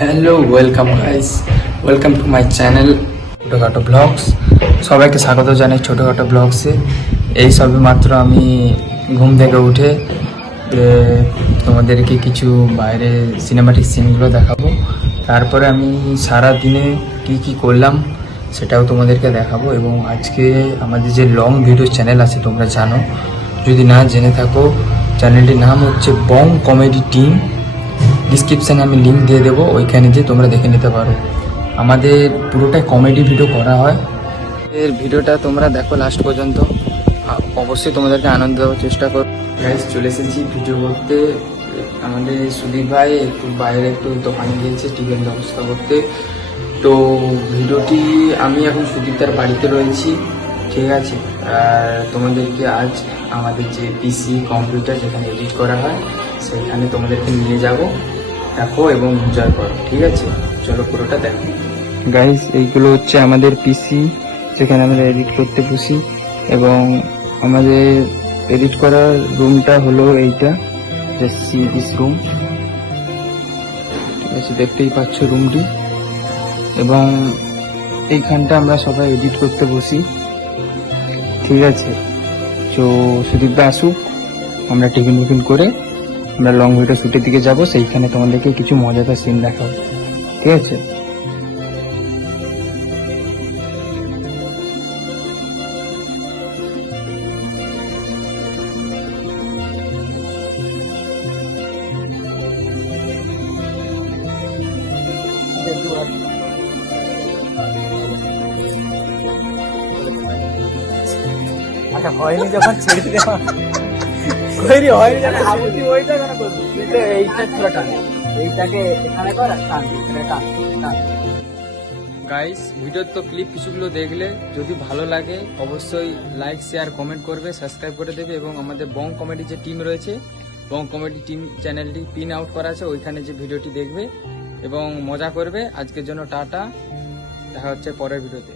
Hello welcome guys, welcome to my channel ছোটোখাটো blogs. সবাইকে স্বাগত জানাই ছোটোখাটো ব্লগসে। এই সবে মাত্র আমি ঘুম থেকে উঠে তোমাদেরকে কিছু বাইরে সিনেমাটিক সিনগুলো দেখাবো। তারপরে আমি সারা দিনে কি করলাম সেটাও তোমাদেরকে দেখাবো। এবং আজকে আমাদের যে লং ভিডিও চ্যানেল আছে তোমরা জানো, যদি না জেনে থাকো চ্যানেলটির নাম হচ্ছে বং কমেডি টিম। ডিসক্রিপশানে আমি লিঙ্ক দিয়ে দেবো, ওইখানে যে তোমরা দেখে নিতে পারো। আমাদের পুরোটাই কমেডি ভিডিও করা হয়। এর ভিডিওটা তোমরা দেখো লাস্ট পর্যন্ত, অবশ্যই তোমাদেরকে আনন্দ দেওয়ার চেষ্টা করো। গাইস চলে এসেছি ভিডিও করতে। আমাদের সুদীপ ভাই একটু বাইরে একটু দোকানে গিয়েছে টিফিন ব্যবস্থা করতে। তো ভিডিওটি আমি এখন সুদীপ তার বাড়িতে রয়েছি, ঠিক আছে। আর তোমাদেরকে আজ আমাদের যে পিসি কম্পিউটার যেখানে এডিট করা হয় সেখানে তোমাদেরকে নিয়ে যাব, দেখো এবং এনজয় করো, ঠিক আছে। চলো পুরোটা দেখো। গাইস এইগুলো হচ্ছে আমাদের পিসি যেখানে আমরা এডিট করতে বসি। এবং আমাদের এডিট করার রুমটা হলো এইটা, সি দিস রুম, ঠিক আছে, দেখতেই পাচ্ছ রুমটি। এবং এইখানটা আমরা সবাই এডিট করতে বসি, ঠিক আছে। তো সুদীপদা আসুক, আমরা টিফিন করে আমরা লং ভিডিও শুটের দিকে যাব, সেইখানে তোমাদেরকে কিছু মজাদার সিন দেখাবো, ঠিক আছে। আচ্ছা হয়নি যখন ছেড়ে দেওয়া হয়নি যখন আপত্তি ওইটা কেন করবি? এইটা পুরো টান, এইটাকে এখানে কর আর টান, এখানে টান টান। গাইস ভিডিওর তো ক্লিপ কিছুগুলো দেখলে, যদি ভালো লাগে অবশ্যই লাইক শেয়ার কমেন্ট করবে, সাবস্ক্রাইব করে দেবে। এবং আমাদের বং কমেডি যে টিম রয়েছে, বং কমেডি টিম চ্যানেলটি পিন আউট করা আছে, ওইখানে যে ভিডিওটি দেখবে এবং মজা করবে। আজকের জন্য টাটা, দেখা হচ্ছে পরের ভিডিওতে।